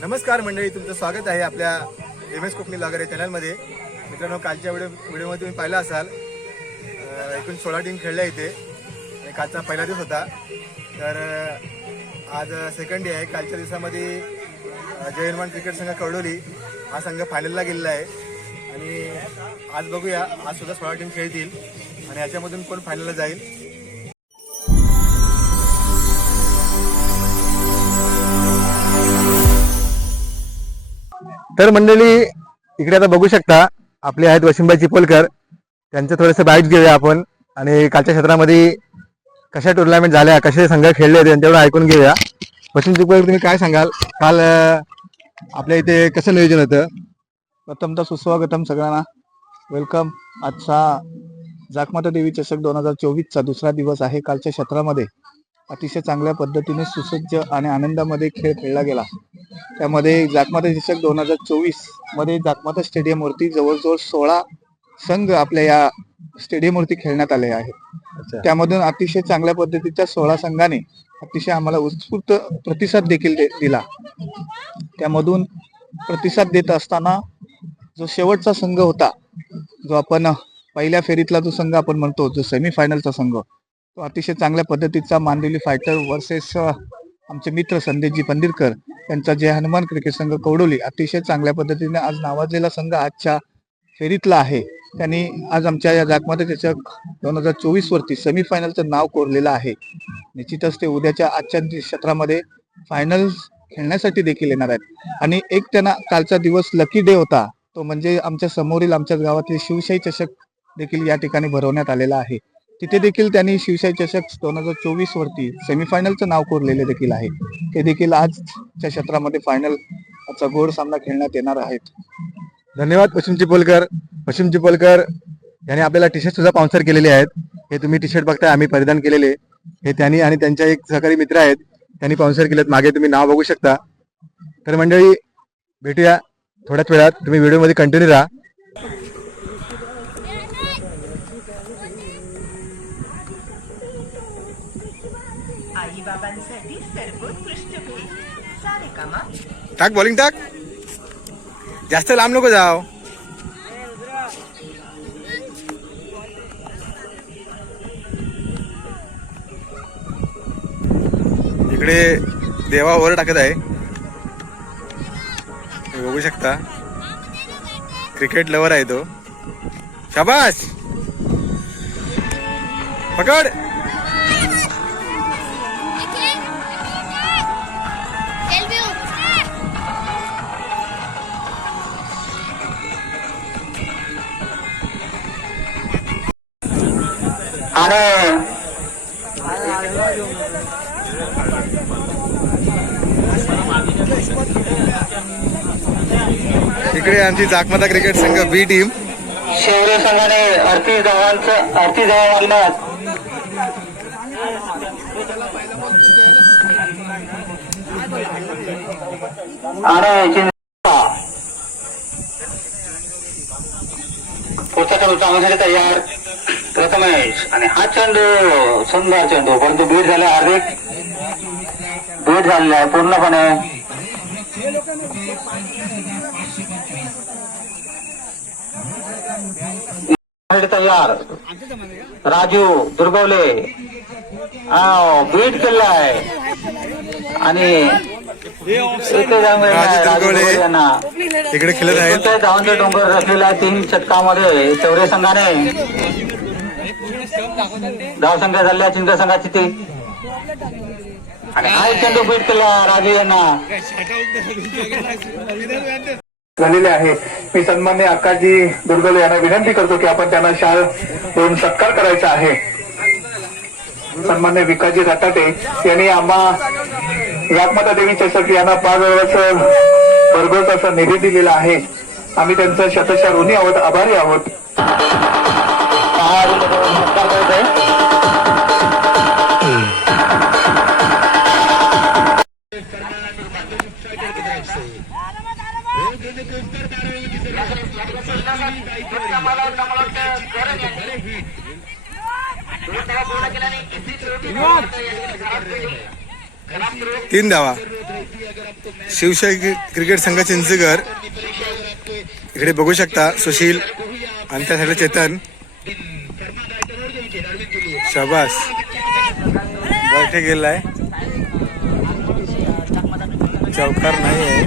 नमस्कार मंडळी तुमचं स्वागत आहे आपल्या एम एस कोकणी लॉगर या चॅनलमध्ये मित्रांनो कालच्या व्हिडिओ व्हिडिओमध्ये तुम्ही पाहिला असाल एकूण सोळा टीम खेळल्या इथे. आणि कालचा पहिला दिवस होता. तर आज सेकंड डे आहे. कालच्या दिवसामध्ये अं, क्रिकेट संघ कवडोली हा संघ फायनलला गेलेला आहे. आणि आज बघूया आज सुद्धा सोळा टीम खेळतील. आणि याच्यामधून कोण फायनलला जाईल? तर मंडळी इकडे आता बघू शकता आपले आहेत वशिमबाई चिपलकर त्यांचं थोडंसं बाईट घेऊया आपण. आणि कालच्या क्षेत्रामध्ये कशा टुर्नामेंट झाल्या कसे संघ खेळले त्यांच्यावर ऐकून घेऊया. वशिम चिपलकर तुम्ही काय सांगाल? काल आपल्या इथे कसं नियोजन होतं? प्रथमतः सुस्वागतम सगळ्यांना. वेलकम आजचा जाकमाता देवी चषक दोन हजार चोवीसचा दुसरा दिवस आहे कालच्या क्षेत्रामध्ये. अतिशय चांगल्या पद्धतीने सुसज्ज आणि आनंदामध्ये खेळ खेळला गेला. त्यामध्ये जाकमाता चषक दोन हजार चोवीसमध्ये जाकमाता स्टेडियमवरती जवळजवळ सोळा संघ आपल्या या स्टेडियमवरती खेळण्यात आले आहेत. त्यामधून अतिशय चांगल्या पद्धतीच्या सोळा संघाने अतिशय आम्हाला उत्स्फूर्त प्रतिसाद देखील दे- दिला. त्यामधून प्रतिसाद देत असताना जो शेवटचा संघ होता जो आपण पहिल्या फेरीतला जो संघ आपण म्हणतो जो सेमी फायनलचा संघ तो अतिशय चांगल्या पद्धतीचा मांदेली फायटर वर्सेस आमचे मित्र संदेशजी पंदिरकर यांचा जय हनुमान क्रिकेट संघ कवडोली. अतिशय चांगल्या पद्धतीने आज नावाजलेला संघ आजच्या फेरीतला आहे. त्यांनी आज आमच्या या जागमध्ये त्याच्या दोन हजार चोवीस वरती सेमीफायनलचं नाव कोरलेलं आहे. निश्चितच ते उद्याच्या आजच्या क्षेत्रामध्ये फायनल खेळण्यासाठी देखील येणार आहेत. आणि एक त्यांना कालचा दिवस लकी डे होता. तो म्हणजे आमच्या समोरील आमच्या गावातील शिवशाही चषक देखील या ठिकाणी भरवण्यात आलेला आहे. तिथे देखील त्यांनी शिवशाही चषक दोन हजार चोवीस वरती सेमीफायनलचं नाव कोरलेले देखील आहे. ते देखील आजच्या क्षेत्रामध्ये फायनल गोड सामना खेळण्यात येणार आहेत. धन्यवाद पश्चिम चिपलकर पश्चिम चिपलकर यांनी आपल्याला टी शर्ट सुद्धा स्पॉन्सर केलेले आहेत. हे तुम्ही टी शर्ट बघताय आम्ही परिधान केलेले. हे त्यांनी आणि त्यांच्या एक सहकारी मित्र आहेत त्यांनी स्पॉन्सर केलेत. मागे तुम्ही नाव बघू शकता. तर मंडळी भेटूया थोड्याच वेळात. तुम्ही व्हिडिओमध्ये कंटिन्यू राहा. टाक बॉलिंग टाक. जास्त लांब नको जाव इकडे देवा वर टाकत आहे. बघू शकता. क्रिकेट लवर आहे तो. शाबाश पकड. आणि इकडे आमची जाकमाता क्रिकेट संघ बी टीम. शौर्य संघाने अडतीस धावांचं अडतीस धावा मारल्यात आणि पुढचा चेंडू चांगल्यासाठी तयार. प्रथमेश आणि हा चेंडू सुंदर चेंडू परंतु बीट झाला हार्दिक. बीट झालेला आहे पूर्णपणे तयार. राजू दुर्गवले. हा बीट आणि दुर्गवले. दुर्गवले यांना. इकडे खेळत एकूणचाळीस धावांचा डोंगर रचलेला आहे तीन षटकामध्ये शौर्य संघाने. धावसंख्या झाल्या चिंता संघाची ती. आणि हा एक चेंडू केला राजू यांना. झालेले आहे. मी सन्मान्य आकाजी दुर्गले यांना विनंती करतो की आपण त्यांना शाल देऊन सत्कार करायचा आहे. सन्मान्य विकाजी रटाटे यांनी आम्हा याकमाता देवी चषक यांना पाच वर्ष भरघोस असा निधी दिलेला आहे. आम्ही त्यांचं शतशा ऋणी आहोत आभारी आहोत. तीन धावा. शिवशाही क्रिकेट संघ चिंचगर इकडे बघू शकता सुशील आणि त्या साईडला चेतन. शबास. बैठे गेलाय. चौकार नाही आहे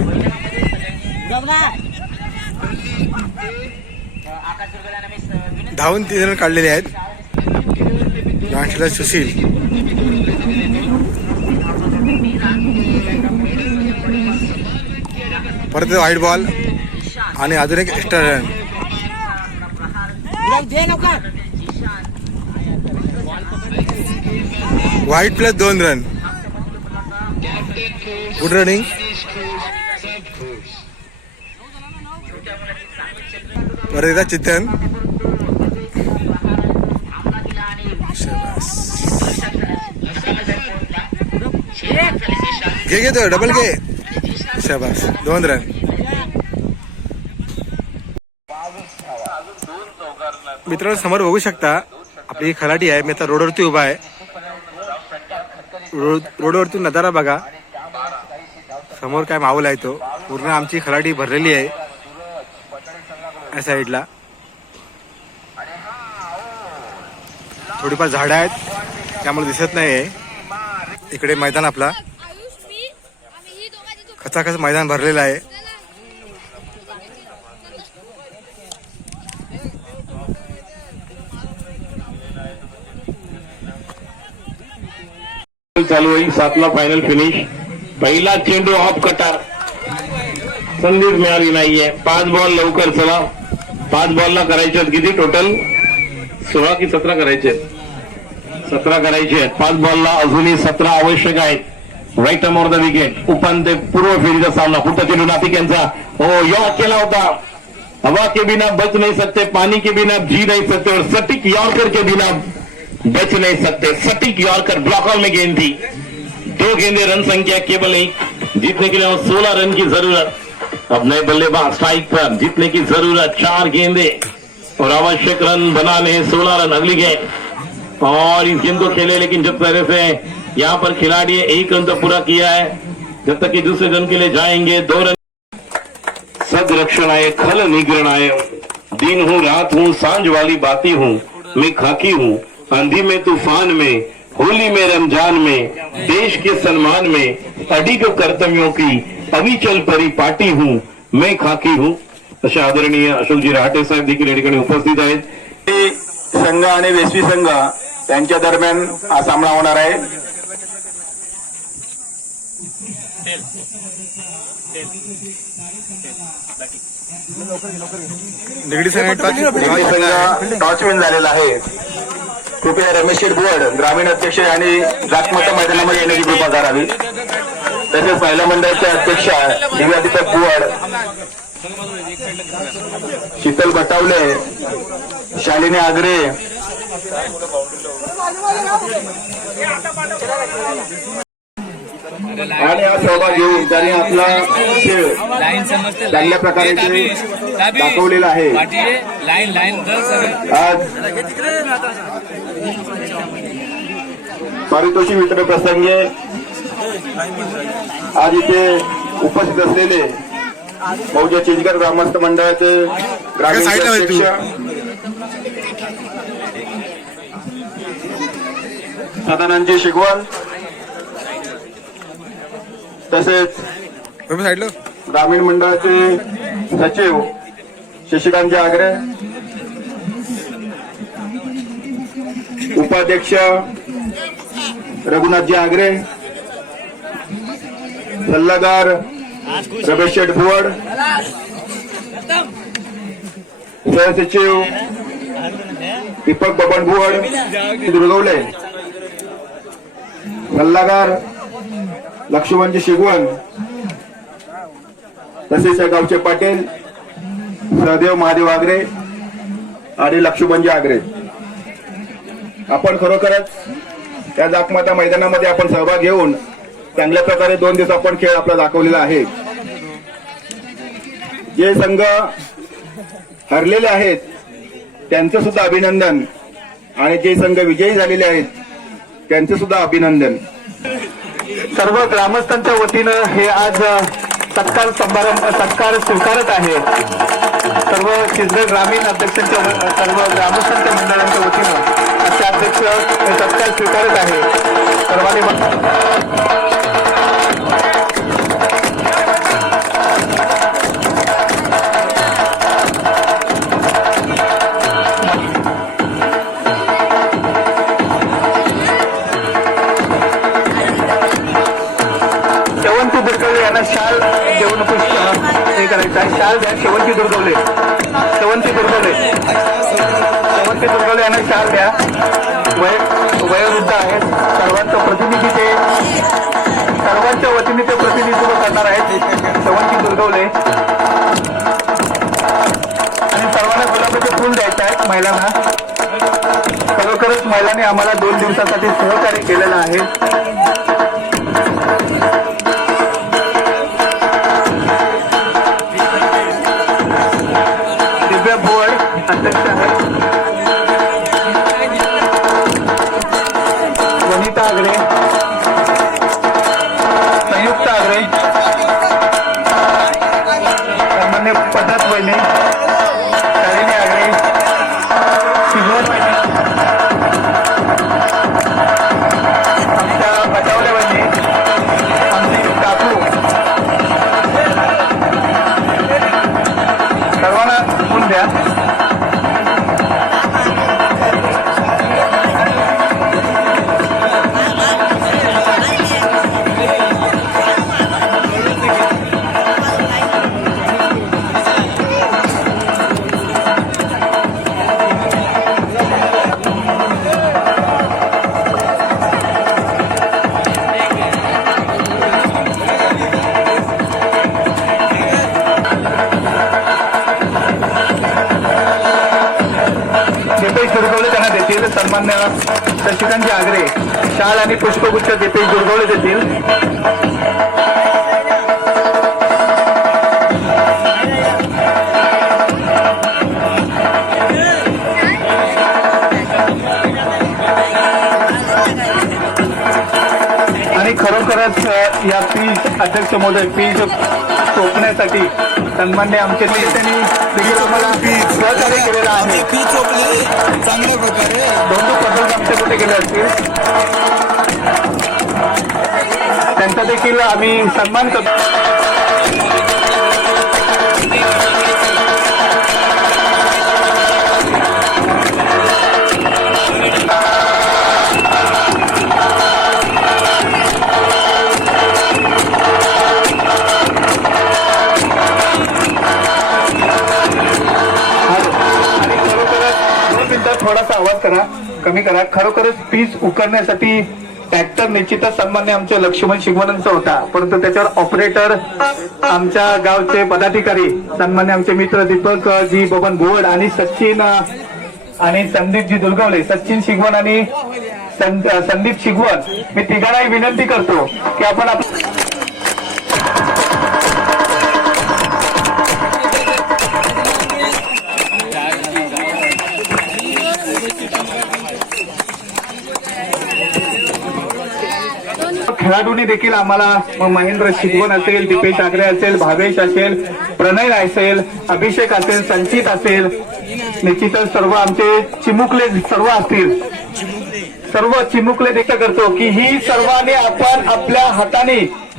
धावून तीन जण काढलेले आहेत. नाशिकला सुशील. परत व्हाईट बॉल आणि अजून एक एक्स्ट्रा रन व्हाईट प्लस दोन रन गुड रनिंग परत एकदा चितन. घे घे तो डबल घे. शाबास. दोन रन मित्रांनो समोर बघू शकता आपली खराटी आहे. मी आता रोडवरती उभा आहे. रोड रोडवरती नजारा बघा. समोर काय माहोल आहे तो. पूर्ण आमची खराटी भरलेली आहे. या साईडला. थोडीफार झाडं आहेत. त्यामुळे दिसत नाही आहे इकडे मैदान आपला. खचाखच मैदान भरलेलं आहे. चालू होईल. सातला फायनल फिनिश पहिला चेंडू ऑफ कटार. संधीच मिळाली नाहीये. पाच बॉल लवकर चला. पाच बॉलला करायचे आहेत किती टोटल सोळा की सतरा करायचे आहेत? सतरा करायचे आहेत. पाच बॉलला अजूनही सतरा आवश्यक आहेत. राईट अमोर द विकेट उपांत्य पूर्व फेरीचा सामना. पुढचा चेंडू? नातिक यांचा. हो यो केला होता. हवा के बिना बच नाही सकते पाणी के बिना जी नाही सकते और सटीक यॉर्कर के बिना बच नहीं सकते। सटीक यॉर्कर ब्लॉक ऑल में गेंद थी। दो गेंदे रन संख्या केवल एक। जीतने के लिए और सोलह रन की ज़रूरत। अब नए बल्लेबाज स्ट्राइक पर। जीतने की ज़रूरत चार गेंदे। और आवश्यक रन बनाने सोलह रन अगली गेंद। और इस गेम को खेले, लेकिन जब तरह से यहाँ पर खिलाड़ी एक रन तो पूरा किया है। जब तक कि दूसरे रन के लिए जाएँगे, दो रन। सदरक्षण आए खल निग्रण आए दिन हूँ, रात हूँ, साँझ वाली बाती हूँ। मैं खाकी हूँ। आंधी में तूफान में होली में रमजान में देश के सम्मान में अडिग कर्तव्यों की अविचल परिपाटी हूँ मैं खाकी हूँ। अशा आदरणीय अशोकजी रहाटे साहेब देखील या ठिकाणी उपस्थित आहेत. संघ आणि वेसवी संघ यांच्या दरम्यान हा सामना होणार आहे. निगडी संघ टॉच विन झालेला आहे. कृपया रमेश शेठ बुवड ग्रामीण अध्यक्ष आणि जातमत मैदानामध्ये येण्याची कृपा करावी. तसेच महिला मंडळाच्या अध्यक्षा दिव्या दीपक बुवड शीतल बटावले शालिनी आगरे आणि हा सहभाग घेऊन त्यांनी आपला खेळ चांगल्या प्रकारे दाखवलेला आहे. आज पारितोषिक वितरण प्रसंगी आज इथे उपस्थित असलेले मौजा चिंचकर ग्रामस्थ मंडळाचे ग्रामीण. अध्यक्ष सदानंदजी शिगवण तसेच ग्रामीण मंडळाचे सचिव शशिकांतजी आगरे उपाध्यक्ष रघुनाथजी आगरे सल्लागार रमेश शेठ भुवड सहसचिव दीपक बबन भुवड दुर्गवले सल्लागार लक्ष्मणजी शिगवण. तसेच या गावचे पाटील सहदेव महादेव आगरे आणि लक्ष्मणजी आगरे. आपण खरोखरच त्या जाकमाता मैदानामध्ये आपण सहभाग घेऊन चांगल्या प्रकारे दोन दिवस आपण खेळ आपला दाखवलेला आहे. जे संघ हरलेले आहेत त्यांचं सुद्धा अभिनंदन. आणि जे संघ विजयी झालेले आहेत त्यांचं सुद्धा अभिनंदन. सर्व ग्रामस्थांच्या वतीनं हे आज सत्कार समारंभ सत्कार स्वीकारत आहे. सर्व शिंदे ग्रामीण अध्यक्षांच्या सर्व ग्रामस्थांच्या मंडळांच्या वतीनं असे अध्यक्ष हे सत्कार स्वीकारत आहे. सर्वांनी काय चार बॅग द्या शेवंती दुर्गवले. शेवंती दुर्गवले. शेवंती दुर्गवले यांना चार द्या वय वयोवृद्ध आहेत. सर्वांचं प्रतिनिधी ते सर्वांच्या वतीने ते प्रतिनिधित्व करणार आहेत. शेवंती दुर्गवले. आणि सर्वांना गुलाबाचे फुल द्यायचं आहे महिलांना. खरोखरच महिलांनी आम्हाला दोन दिवसासाठी सहकार्य केलेलं आहे. पुष्पगुच्छ दीपेश दुर्गवले देतील आणि खरोखरच या पीज अध्यक्ष महोदय पीज टोकण्यासाठी सन्मान्य आमचे नेत्यांनी सहकार्य केलेलं आहे. पी चोपली. चांगल्या प्रकारे. दोन दोन पद्धत आमच्या कुठे गेले असतील. त्यांचा देखील आम्ही सन्मान करतो. थोडासा आवाज करा कमी करा. खरोखरच पीस उकरण्यासाठी ट्रॅक्टर निश्चितच सन्मान्य आमच्या लक्ष्मण शिगवणांचा होता. परंतु त्याच्यावर ऑपरेटर आमच्या गावचे पदाधिकारी सन्मान्य आमचे मित्र दीपक जी बबन भोड आणि सचिन आणि संदीप जी दुलगावले सचिन शिगवण आणि संदीप शिगवण मी तिघांनाही विनंती करतो की आपण खेळाडूंनी देखील आम्हाला महेंद्र शिगवण असेल दीपेश आगरे असेल भावेश असेल प्रणय असेल अभिषेक असेल संचित असेल निश्चितच सर्व आमचे चिमुकले सर्व असतील. सर्व चिमुकले देखील करतो की ही सर्वांनी आपण आपल्या हाताने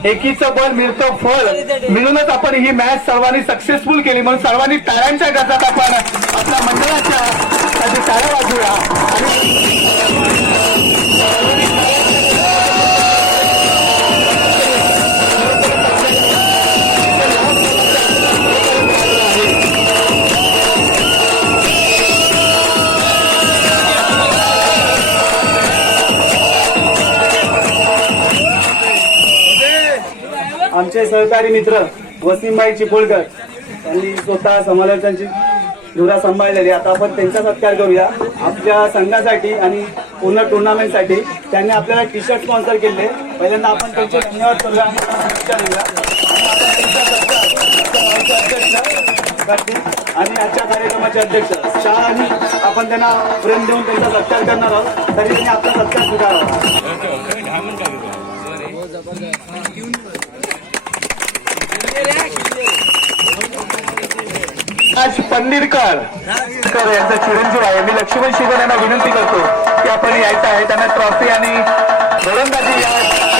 एकीचं बळ मिळतं फळ मिळूनच आपण ही मॅच सर्वांनी सक्सेसफुल केली. म्हणून सर्वांनी टाळ्यांच्या गजात आपण आपल्या मंडळाच्या टाळ्या वाजूया आणि आमचे सहकारी मित्र वसीमभाई चिपळकर त्यांनी स्वतः समालोचनाची धुरा सांभाळलेली आता आपण त्यांचा सत्कार करूया. आपल्या संघासाठी आणि पूर्ण टुर्नामेंटसाठी त्यांनी आपल्याला टी शर्ट स्पॉन्सर केले. पहिल्यांदा आपण त्यांचे धन्यवाद करूया. आणि आजच्या कार्यक्रमाचे अध्यक्ष शाह आणि आपण त्यांना प्रेम देऊन त्यांचा सत्कार करणार आहोत. तरी त्यांनी आपला सत्कार स्वीकारावा आज पन्नीरकर. तर यांचा चिरंजीव आहे. मी लक्ष्मण शिवन यांना विनंती करतो की आपण यायचं आहे. त्यांना ट्रॉफी आणि गोलंदाजी या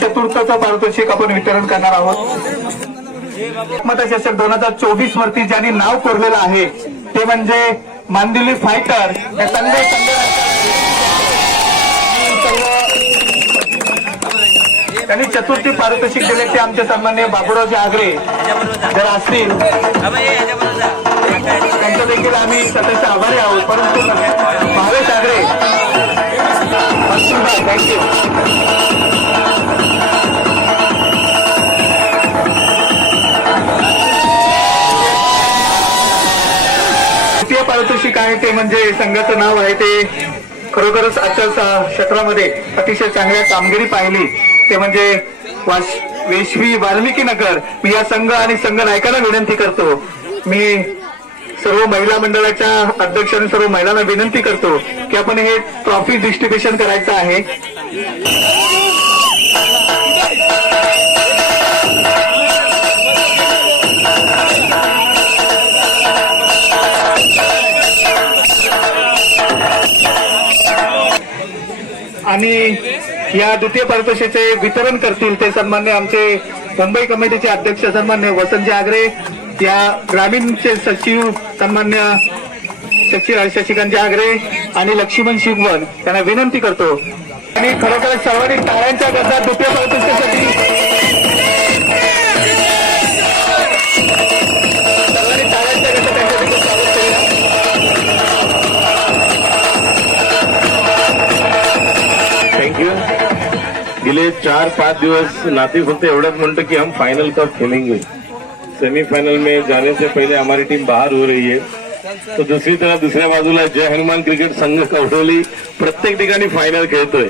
चतुर्थचं पारितोषिक आपण वितरण करणार आहोत. मतचषक दोन हजार चोवीस वरती ज्यांनी नाव कोरलेलं आहे ते म्हणजे मांदिली फायटर या संजय त्यांनी चतुर्थी पारितोषिक दिले ते आमचे सन्मान्य बाबुरावजी आगरे जर असतील त्यांचं देखील आम्ही सतत आभारी आहोत. परंतु भावेश आगरे थँक्यू. पारितोषिक आहे ते म्हणजे संघाचं नाव आहे ते खरोखरच आजच्या क्षेत्रामध्ये अतिशय चांगल्या कामगिरी पाहिली. ते म्हणजे वाश वेशवी वाल्मिकी नगर मी या संघ आणि संघ नायकांना विनंती करतो. मी सर्व महिला मंडळाच्या अध्यक्ष आणि सर्व महिलांना विनंती करतो की आपण हे ट्रॉफी डिस्ट्रीब्युशन करायचं आहे. आणि या द्वितीय पारितोषिकाचे वितरण करतील ते सन्मान्य आमचे मुंबई कमिटीचे अध्यक्ष सन्मान्य वसंतजी आगरे या ग्रामीणचे सचिव सन्मान्य सचिव शशिकांत आगरे आणि लक्ष्मण शिगवन त्यांना विनंती करतो. आणि खरोखर सर्वांनी टाळ्यांच्या गरजा द्वितीय पारितोषिकासाठी चार पाच दिवस नाती फक्त एवढंच म्हणतो कि हम फाइनल कप खेलेंगे. सेमीफाइनल में जाने से पहले हमारी टीम बाहर हो रही है. तर दुसरी तरफ दुसऱ्या बाजूला जय हनुमान क्रिकेट संघ कवडोली प्रत्येक ठिकाणी फायनल खेळतोय.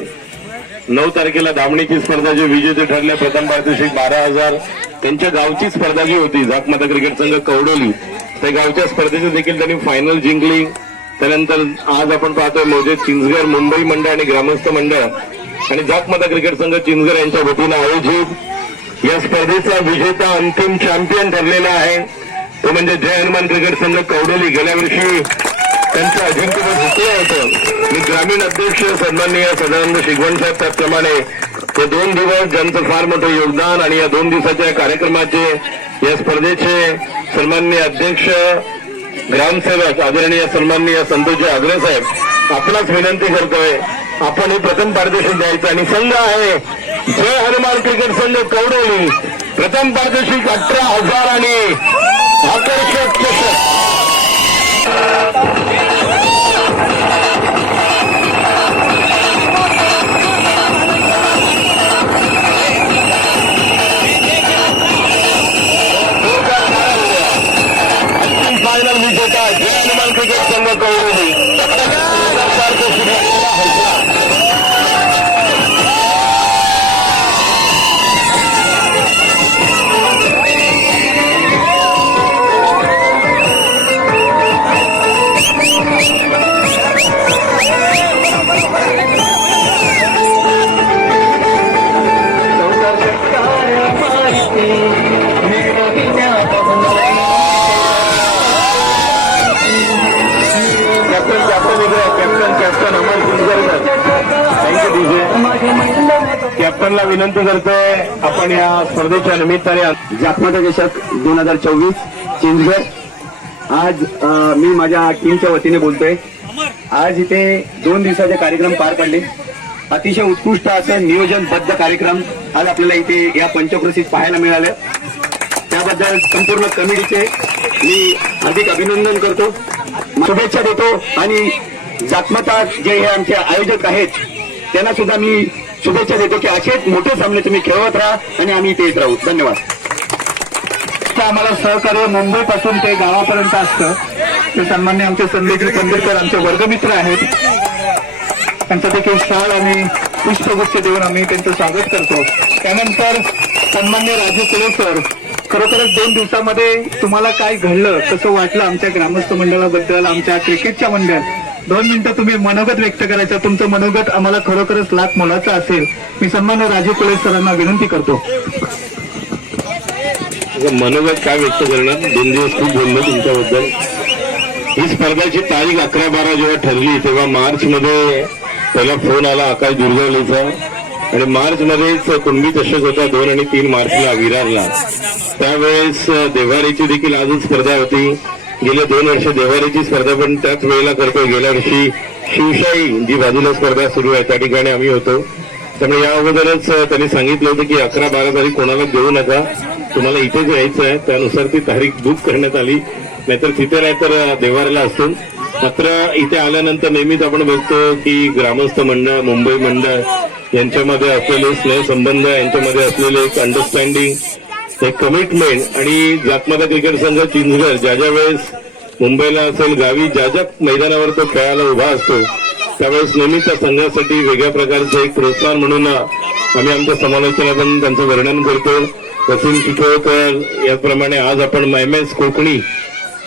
नऊ तारखेला धावणीची स्पर्धा जे विजेते ठरले प्रथम पारितोषिक बारा हजार. त्यांच्या गावची स्पर्धा जी होती झाकमाता क्रिकेट संघ कवडोली त्या गावच्या स्पर्धेचे देखील त्यांनी फायनल जिंकली. त्यानंतर आज आपण पाहतोय मोजे चिंचगड मुंबई मंडळ आणि ग्रामस्थ मंडळ. आणि जातमाता क्रिकेट संघ चिंचगर यांच्या वतीनं आयोजित या स्पर्धेचा विजेता अंतिम चॅम्पियन ठरलेला आहे. तो म्हणजे जय हनुमान क्रिकेट संघ कौडोली गेल्या वर्षी त्यांचं अजिंक्यपद हुकलं होतं. मी ग्रामीण अध्यक्ष सन्माननीय सदानंद शिगवण साहेब त्याचप्रमाणे हे दोन दिवस ज्यांचं फार मोठं योगदान आणि या दोन दिवसाच्या या कार्यक्रमाचे या स्पर्धेचे सन्माननीय अध्यक्ष ग्रामसेवक आदरणीय सन्माननीय संतोषजी आग्रे साहेब आपणास विनंती करतोय आपण हे प्रथम पारितोषिक द्यायचं आणि संघ आहे. जय हनुमान क्रिकेट संघ कवडोली. प्रथम पारितोषिक अठरा हजार आणि आकर्षक चषक फायनल विजेता जय हनुमान क्रिकेट संघ कवडोली. विनंती करतोय आपण या स्पर्धेच्या निमित्ताने जातमाता चषक दोन हजार चोवीस चिंचगड आज मी माझ्या टीमच्या वतीने बोलतोय. आज इथे दोन दिवसाचे कार्यक्रम पार पडले. अतिशय उत्कृष्ट असं नियोजनबद्ध कार्यक्रम आज आपल्याला इथे या पंचक्रोशीत पाहायला मिळालं. त्याबद्दल संपूर्ण कमिटीचे मी हार्दिक अभिनंदन करतो. शुभेच्छा देतो आणि जातमाता जे हे आमचे आयोजक आहेत त्यांना सुद्धा मी शुभेच्छा देतो की असेच मोठे सामने तुम्ही खेळवत राहा आणि आम्ही इथे येत राहू. धन्यवाद. तर आम्हाला सहकार्य मुंबई पासून ते गावापर्यंत असतं. ते सन्मान्य आमचे संदेश पंडितकर आमचे वर्गमित्र आहेत. त्यांचं देखील स्थळ आम्ही पुष्पगुच्छ देऊन आम्ही त्यांचं स्वागत करतो. त्यानंतर सन्मान्य राजू कुले सर खरोखरच दोन दिवसामध्ये तुम्हाला काय घडलं कसं वाटलं आमच्या ग्रामस्थ मंडळाबद्दल आमच्या क्रिकेटच्या मंडळ? दोन मिनिटं तुम्ही मनोगत व्यक्त करायचं. तुमचं मनोगत आम्हाला खरोखरच लाख मोलाचं असेल. मी सन्मान्य राजू कुळे सरांना विनंती करतो. मनोगत काय व्यक्त करणार? दोन दिवस खूप बोललो तुमच्याबद्दल. ही स्पर्धाची तारीख अकरा बारा जेव्हा ठरली तेव्हा मार्च मध्ये त्याला फोन आला आकाश दुर्गवलीचा. आणि मार्च मध्येच कुंभी चषक होता दोन आणि तीन मार्चला विरारला. त्यावेळेस देवारीची देखील आजच स्पर्धा होती. गेले दोन वर्ष देवारीची स्पर्धा पण त्याच वेळेला करतोय. गेल्या वर्षी शिवशाही जी बाजूला स्पर्धा सुरू आहे त्या ठिकाणी आम्ही होतो. त्यामुळे या अगोदरच त्यांनी सांगितलं होतं की अकरा बारा तारीख कोणाला देऊ नका. तुम्हाला इथेच यायचं आहे त्यानुसार ती तारीख बुक करण्यात आली. नाहीतर तिथे नाही तर देवारीला असतो मात्र इथे आल्यानंतर नेहमीच आपण बघतो की ग्रामस्थ मंडळ मुंबई मंडळ यांच्यामध्ये असलेले स्नेहसंबंध यांच्यामध्ये असलेले एक अंडरस्टँडिंग एक कमिटमेंट आणि जातमाता क्रिकेट संघ चिंचगड ज्या ज्या वेळेस मुंबईला असेल गावी ज्या ज्या मैदानावर तो खेळायला उभा असतो त्यावेळेस नेहमी त्या संघासाठी वेगळ्या प्रकारचं एक प्रोत्साहन म्हणून आम्ही आमच्या समालोचनातून त्यांचं वर्णन करतो. वसीम चिखोळकर याप्रमाणे आज आपण एम एस कोकणी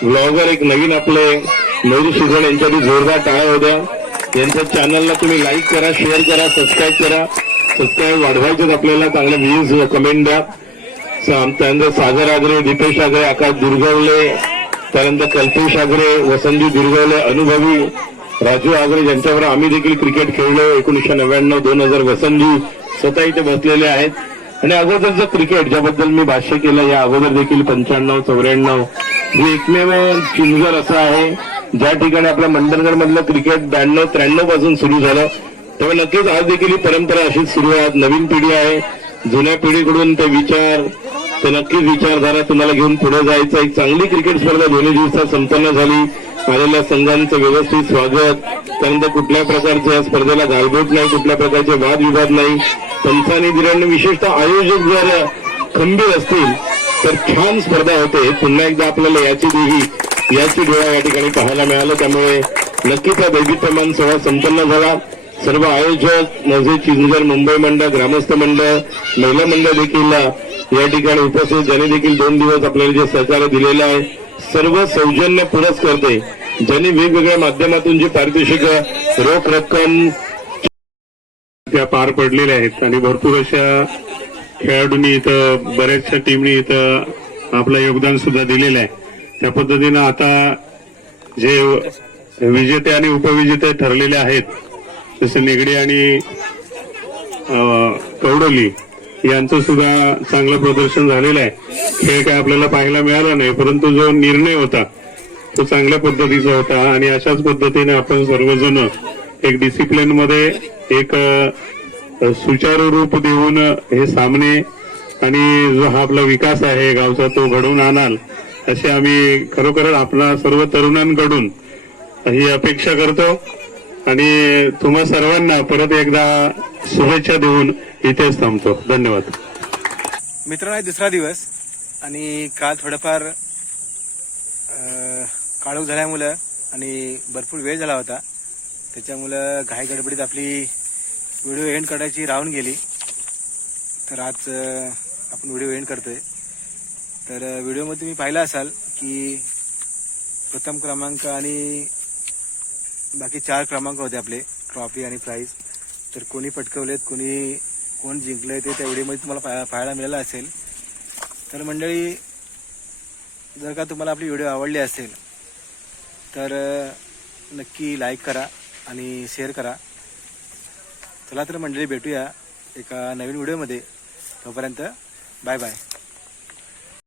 ब्लॉगर एक नवीन आपले मयूर सुगण यांच्यासाठी जोरदार टाळ्या होत्या. यांच्या चॅनलला तुम्ही लाईक करा शेअर करा सबस्क्राईब करा. सबस्क्राईब वाढवायचेच आपल्याला चांगले व्ह्यूज कमेंट द्या. त्यानंतर सागर आगरे दीपेश आगरे आकाश दुर्गवले त्यानंतर कल्पेश आगरे वसंती दुर्गवले अनुभवी राजू आगरे ज्यांच्यावर आम्ही देखील क्रिकेट खेळलो एकोणीसशे नव्याण्णव दोन हजार वसंतजी स्वतः इथे बसलेले आहेत. आणि अगोदरचं क्रिकेट ज्याबद्दल मी भाष्य केलं या अगोदर देखील पंच्याण्णव चौऱ्याण्णव ही एकमेव चिंजर असं आहे. ज्या ठिकाणी आपल्या मंडणगड मधलं क्रिकेट ब्याण्णव त्र्याण्णवपासून सुरू झालं तेव्हा नक्कीच आज देखील ही परंपरा अशीच सुरू आहे नवीन पिढी आहे. जुन्या पिढीकडून ते विचार तर नक्कीच विचारधारा तुम्हाला घेऊन पुढे जायचं एक चांगली क्रिकेट स्पर्धा दोन्ही दिवसात संपन्न झाली. आलेल्या संघांचं व्यवस्थित स्वागत. त्यानंतर कुठल्या प्रकारच्या या स्पर्धेला गालबोट नाही कुठल्या प्रकारचे वादविवाद नाही. पंचानी दिरांनी विशेषतः आयोजक जर खंबीर असतील तर छान स्पर्धा होते. पुन्हा एकदा आपल्याला याची देही याची डोळा या ठिकाणी पाहायला मिळालं. त्यामुळे नक्कीच हा दैदिप्यमान सोहळा संपन्न झाला. सर्व आयोजक मौजे चिंचगड मुंबई मंडळ ग्रामस्थ मंडळ महिला मंडळ देखील या ठिकाणी उपस्थित ज्यांनी देखील दोन दिवस आपल्याला जे सहकार्य दिलेलं आहे सर्व सौजन्य पुरस्कर्ते ज्यांनी वेगवेगळ्या माध्यमातून जी पारितोषिक रोख रक्कम त्या पार पडलेल्या आहेत. आणि भरपूर अशा खेळाडूंनी इथं बऱ्याचशा टीमनी इथं आपलं योगदान सुद्धा दिलेलं आहे. त्या पद्धतीनं आता जे विजेते आणि उपविजेते ठरलेले आहेत जसे निगडी आणि अं, कवडोली यांचं सुद्धा चांगलं प्रदर्शन झालेलं आहे. खेळ काय आपल्याला पाहायला मिळाला नाही परंतु जो निर्णय होता तो चांगल्या पद्धतीचा होता आणि अशाच पद्धतीने आपण सर्वजण एक डिसिप्लिनमध्ये एक सुचारू रूप देऊन हे सामने आणि जो हा आपला विकास आहे गावचा तो घडवून आणाल असे आम्ही खरोखर आपला सर्व तरुणांकडून ही अपेक्षा करतो. आणि तुम्हा सर्वांना परत एकदा शुभेच्छा देऊन इथेच थांबतो. धन्यवाद. मित्रांनो दुसरा दिवस आणि काल थोडंफार काळोख झाल्यामुळं आणि भरपूर वेळ झाला होता. त्याच्यामुळं घाई गडबडीत आपली व्हिडिओ एंड करायची राहून गेली. तर आज आपण व्हिडिओ एंड करतोय. तर व्हिडिओमध्ये तुम्ही पाहिला असाल की प्रथम क्रमांक आणि बाकी चार क्रमांक होते आपले ट्रॉफी आणि प्राईज. तर कोणी पटकवलेत कोणी कोण जिंकलंय ते त्या व्हिडिओमध्ये तुम्हाला पाहा- पाहायला मिळालं असेल. तर मंडळी जर का तुम्हाला आपली व्हिडिओ आवडली असेल तर नक्की लाईक करा आणि शेअर करा. चला तर मंडळी भेटूया एका नवीन व्हिडिओमध्ये. तोपर्यंत बाय बाय